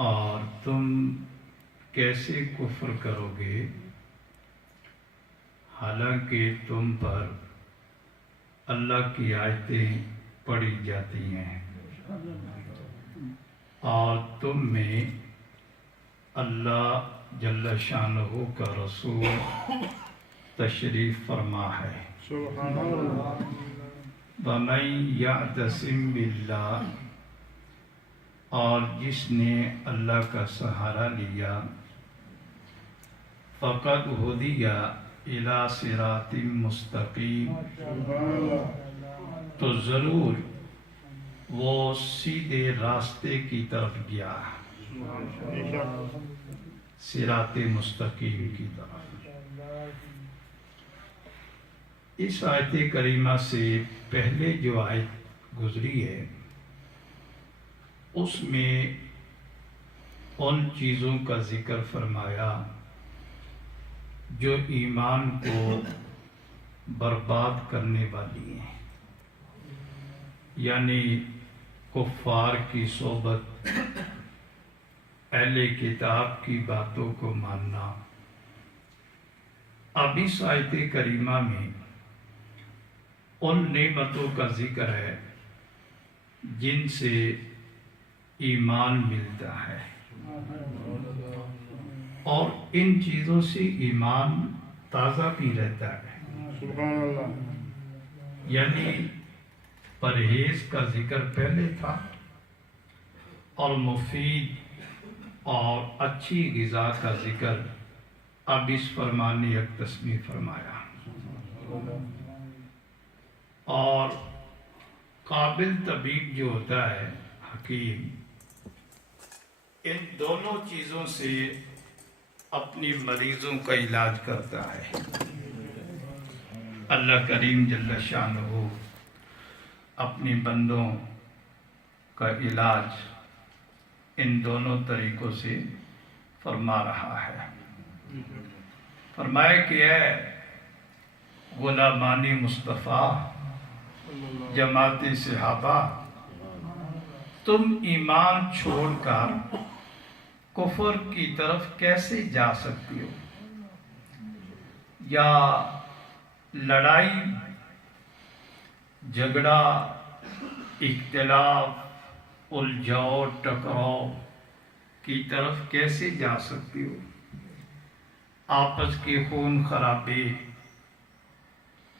اور تم کیسے کفر کرو گے حالانکہ تم پر اللہ کی آیتیں پڑھی جاتی ہیں اور تم میں اللہ جل شانہ کا رسول تشریف فرما ہے۔ وَمَن يَعْتَصِم بِاللَّهِ، اور جس نے اللہ کا سہارا لیا، فقد ہدی الی صراط مستقیم، تو ضرور وہ سیدھے راستے کی طرف گیا، صراط مستقیم کی طرف۔ اس آیت کریمہ سے پہلے جو آیت گزری ہے اس میں ان چیزوں کا ذکر فرمایا جو ایمان کو برباد کرنے والی ہیں، یعنی کفار کی صحبت، اہل کتاب کی باتوں کو ماننا۔ اب اس آیت کریمہ میں ان نعمتوں کا ذکر ہے جن سے ایمان ملتا ہے، اور ان چیزوں سے ایمان تازہ بھی رہتا ہے۔ یعنی پرہیز کا ذکر پہلے تھا، اور مفید اور اچھی غذا کا ذکر اب اس فرمان نے یک تسمیہ فرمایا۔ اور قابل طبیب جو ہوتا ہے، حکیم، ان دونوں چیزوں سے اپنی مریضوں کا علاج کرتا ہے۔ اللہ کریم جل شانہ اپنی بندوں کا علاج ان دونوں طریقوں سے فرما رہا ہے۔ فرمایا کہ اے غلامان مصطفیٰ، جماعت صحابہ، تم ایمان چھوڑ کر کفر کی طرف کیسے جا سکتی ہو؟ یا لڑائی جھگڑا، اختلاف، الجھاؤ ٹکراؤ کی طرف کیسے جا سکتی ہو؟ آپس کے خون خرابے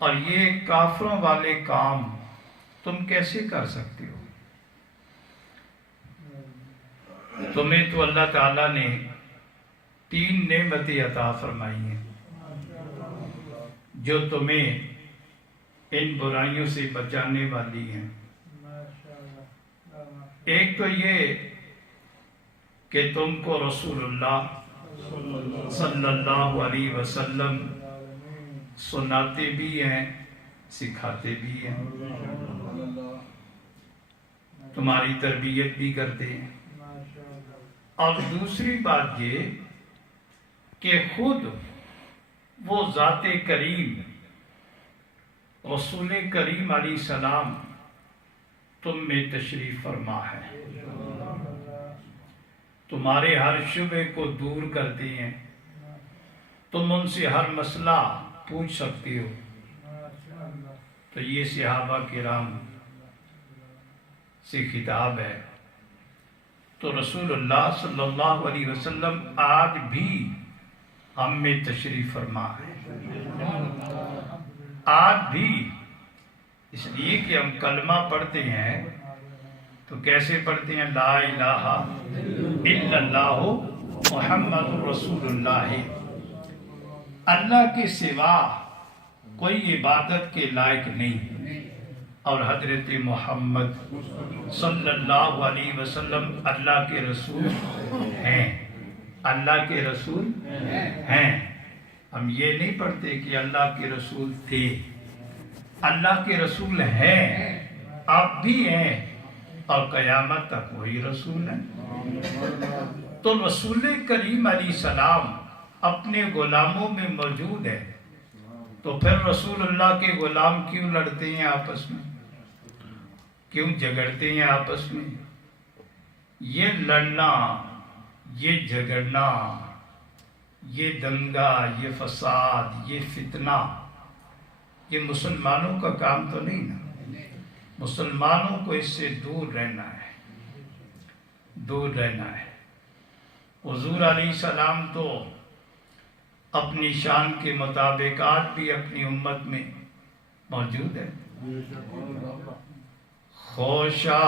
اور یہ کافروں والے کام تم کیسے کر سکتے ہو؟ تمہیں تو اللہ تعالیٰ نے 3 نعمتیں عطا فرمائی ہیں جو تمہیں ان برائیوں سے بچانے والی ہیں۔ ایک تو یہ کہ تم کو رسول اللہ صلی اللہ علیہ وسلم سناتے بھی ہیں، سکھاتے بھی ہیں، تمہاری تربیت بھی کرتے ہیں۔ اور دوسری بات یہ کہ خود وہ ذات کریم رسول کریم علیہ السلام تم میں تشریف فرما ہے، تمہارے ہر شبہ کو دور کرتے ہیں، تم ان سے ہر مسئلہ پوچھ سکتے ہو۔ تو یہ صحابہ کرام سے خطاب ہے۔ تو رسول اللہ صلی اللہ علیہ وسلم آج بھی ہم میں تشریف فرما ہے، آج بھی، اس لیے کہ ہم کلمہ پڑھتے ہیں تو کیسے پڑھتے ہیں؟ لا الہ الا اللہ محمد رسول اللہ، اللہ کے سوا کوئی عبادت کے لائق نہیں، اور حضرت محمد صلی اللہ علیہ وسلم اللہ کے رسول ہیں، اللہ کے رسول ہیں۔ ہم یہ نہیں پڑھتے کہ اللہ کے رسول تھے، اللہ کے رسول ہیں، اب بھی ہیں، اور قیامت تک وہی رسول ہیں۔ تو رسول کریم علیہ السلام اپنے غلاموں میں موجود ہے، تو پھر رسول اللہ کے غلام کیوں لڑتے ہیں آپس میں، کیوں جھگڑتے ہیں آپس میں؟ یہ لڑنا یہ جھگڑنا، یہ دنگا، یہ فساد، یہ فتنہ، یہ مسلمانوں کا کام تو نہیں نا۔ مسلمانوں کو اس سے دور رہنا ہے، دور رہنا ہے۔ حضور علیہ السلام تو اپنی شان کے مطابقات بھی اپنی امت میں موجود ہے۔ خوشا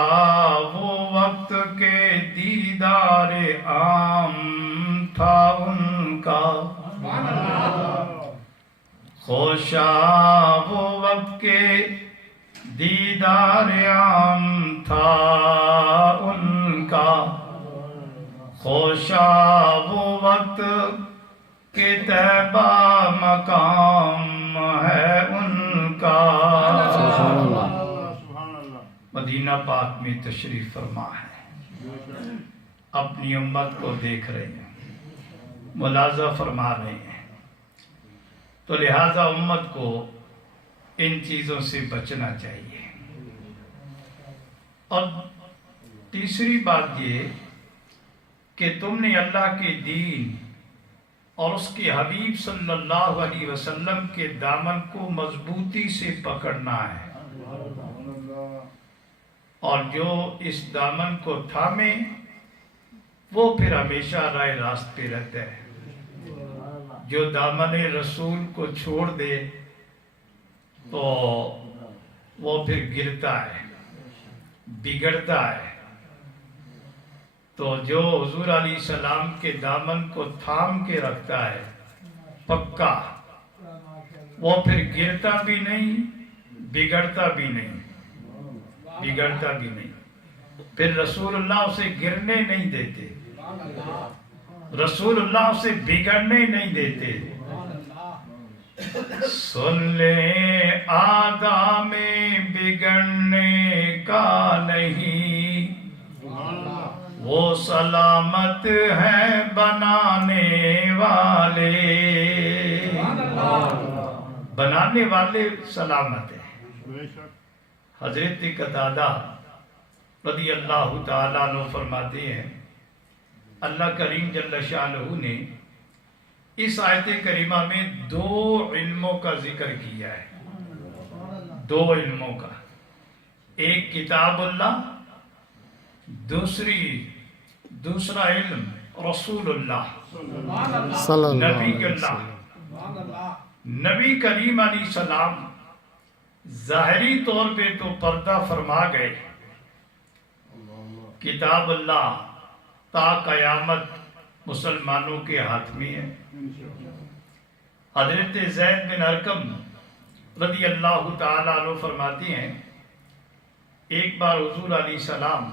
وہ وقت کے دیدار عام تھا ان کا، خوشا وہ وقت کے دیدار عام تھا ان کا، خوشا وہ وقت کہ طیبہ مقام ہے ان کا۔ مدینہ پاک میں تشریف فرما ہے، اپنی امت کو دیکھ رہے ہیں، ملاحظہ فرما رہے ہیں، تو لہذا امت کو ان چیزوں سے بچنا چاہیے۔ اور تیسری بات یہ کہ تم نے اللہ کے دین اور اس کے حبیب صلی اللہ علیہ وسلم کے دامن کو مضبوطی سے پکڑنا ہے، اور جو اس دامن کو تھامے وہ پھر ہمیشہ راہ راست پہ رہتا ہے۔ جو دامن رسول کو چھوڑ دے تو وہ پھر گرتا ہے، بگڑتا ہے۔ تو جو حضور علیہ السلام کے دامن کو تھام کے رکھتا ہے پکا، وہ پھر گرتا بھی نہیں، بگڑتا بھی نہیں، بگڑتا بھی نہیں۔ پھر رسول اللہ اسے گرنے نہیں دیتے، رسول اللہ اسے بگڑنے نہیں دیتے۔ سن لے آدھا میں بگڑنے کا نہیں، وہ سلامت ہیں بنانے والے، بنانے والے سلامت ہیں۔ حضرت قتادہ رضی اللہ تعالیٰ عنہ فرماتے ہیں، اللہ کریم جل شانہ نے اس آیت کریمہ میں 2 علموں کا ذکر کیا ہے، 2 علموں کا، ایک کتاب اللہ، دوسرا علم رسول اللہ، نبی اللہ۔ نبی کریم علیہ السلام ظاہری طور پہ تو پردہ فرما گئے، کتاب اللہ تا قیامت مسلمانوں کے ہاتھ میں ہے۔ حضرت زید بن ارقم رضی اللہ تعالیٰ عنہ فرماتے ہیں، ایک بار حضور علیہ السلام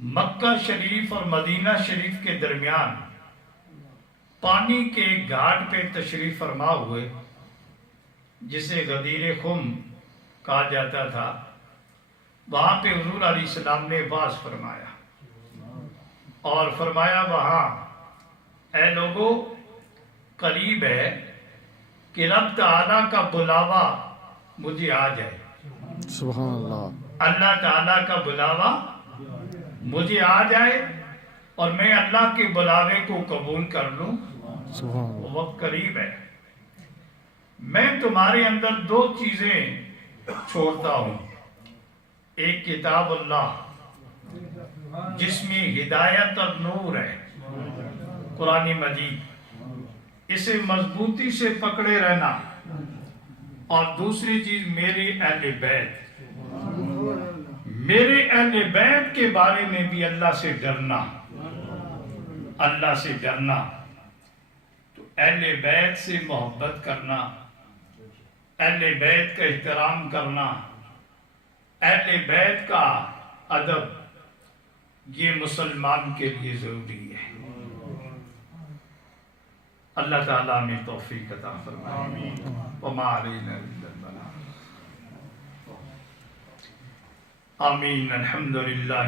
مکہ شریف اور مدینہ شریف کے درمیان پانی کے گھاٹ پہ تشریف فرما ہوئے، جسے غدیر خم کہا جاتا تھا۔ وہاں پہ حضور علیہ السلام نے واعظ فرمایا اور فرمایا، وہاں اے لوگو قریب ہے کہ رب تعالیٰ کا بلاوا مجھے آ جائے، سبحان اللہ، اللہ تعالیٰ کا بلاوا مجھے آ جائے اور میں اللہ کے بلاوے کو قبول کر لوں، سبحان اللہ، وہ وقت قریب ہے۔ میں تمہارے اندر 2 چیزیں چھوڑتا ہوں، ایک کتاب اللہ جس میں ہدایت اور نور ہے، قرآن مجید، اسے مضبوطی سے پکڑے رہنا، اور دوسری چیز میرے اہل بیت، میرے اہل بیت کے بارے میں بھی اللہ سے ڈرنا، اللہ سے ڈرنا۔ تو اہل بیت سے محبت کرنا، اہل بیت کا احترام کرنا، اہل بیت کا ادب، یہ مسلمان کے لیے ضروری ہے۔ اللہ تعالیٰ میں توفیق عطا فرمائے۔ وما علینا الا البلاغ۔ آمین۔ الحمدللہ۔